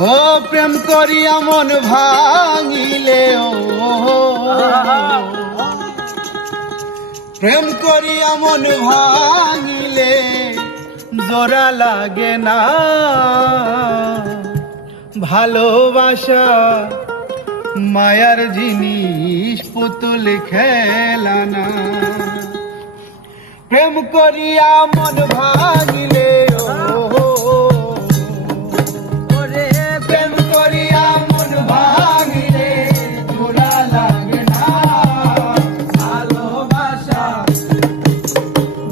ও প্রেম করিয়া মন ভাঙিলে ও প্রেম করিয়া মন ভাঙিলে জোড়া লাগে না ভালোবাসা মায়ার জিনিস পুতুল খেলা না প্রেম করিয়া মন ভাঙিলে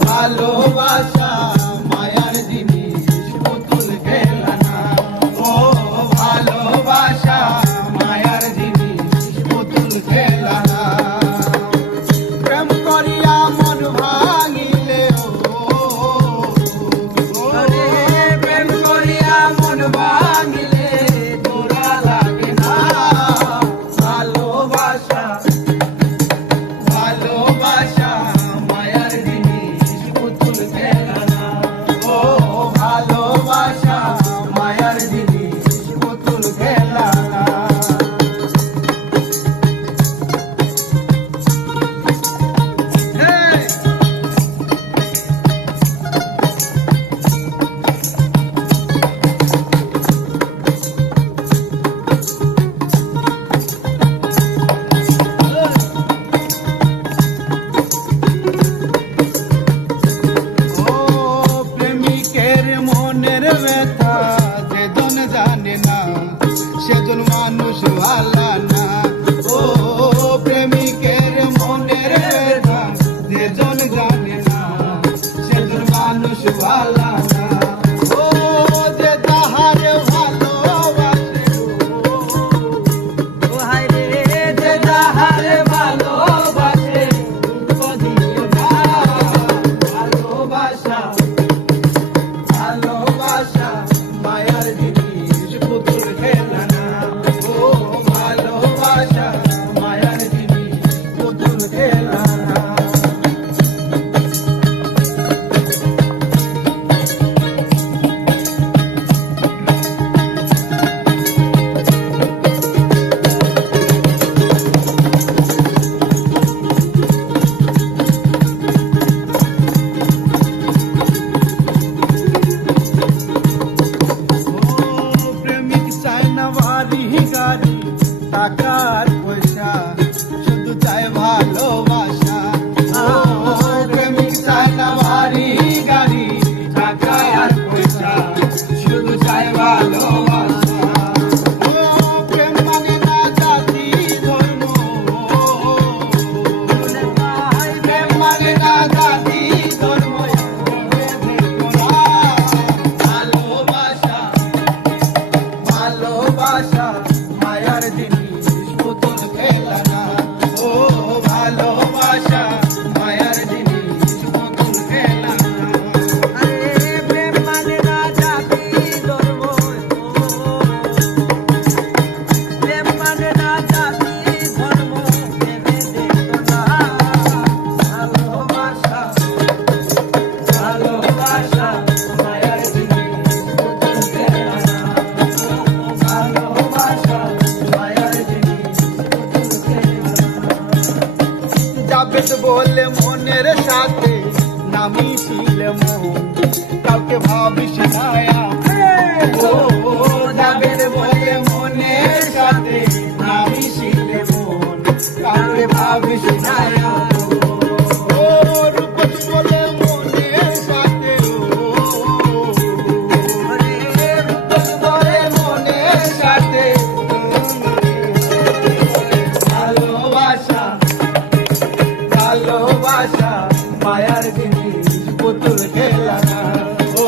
ভালোবাসা মায়ার জিনিস পুতুল খেলা না ও ভালোবাসা মায়ার জিনিস পুতুল খেলা না প্রেম করিয়া মন ভাঙিলে প্রেম করিয়া মন ভাঙিলে তোরা লাগে না ভালোবাসা ভালোবাসা মায়ার জিনিস পুতুল খেলা না ও ভালোবাসা মায়ার জিনিস পুতুল খেলা না ব্যথা যেজন জানে না সেজন মানুষ ভালা না ও প্রেমিকের মনের ব্যথা যেজন জানে না সেজন মানুষ ভালা না ও যে তাহার ভালোবাসে ও হায় রে যে তাহার ভালোবাসে দিও না ভালোবাসা ভালোবাসা মায়ার জিনিস পুতুল খেলা না ও ভালোবাসা মায়ার জিনিস পুতুল খেলা না গাড়ি টাকার পয়সা শুধু চায় ভালোবাসা ও প্রেমিক চায় না বাড়ি গাড়ি টাকা আর পয়সা শুধু চায় ভালোবাসা ও প্রেম মানে না জাতি ধর্ম প্রেম মানে না জাতি ধর্ম ভালোবাসা ভালোবাসা মায়ার জিনিস পুতুল খেলা না ও ভালোবাসা মায়ার জিনিস পুতুল খেলা না আরে প্রেম মানে না জাতি ধর্ম প্রেম মানে না জাতি ধর্ম ভেবে দেখো না ভালোবাসা ভালোবাসা মায়ার জিনিস পুতুল খেলা না জাবেদ বলে মনের সাথে নামি ছিল মন কাউকে ভাবিস না ও জাবেদ বলে মনের সাথে নামি ছিল মন কাউকে ভাবিস না ও রূপস বলে মনের সাথে রূপস বলে মনের সাথে ভালোবাসা ভালোবাসা মায়ার জিনিস পুতুল খেলা না ও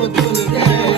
পুতুল দেয়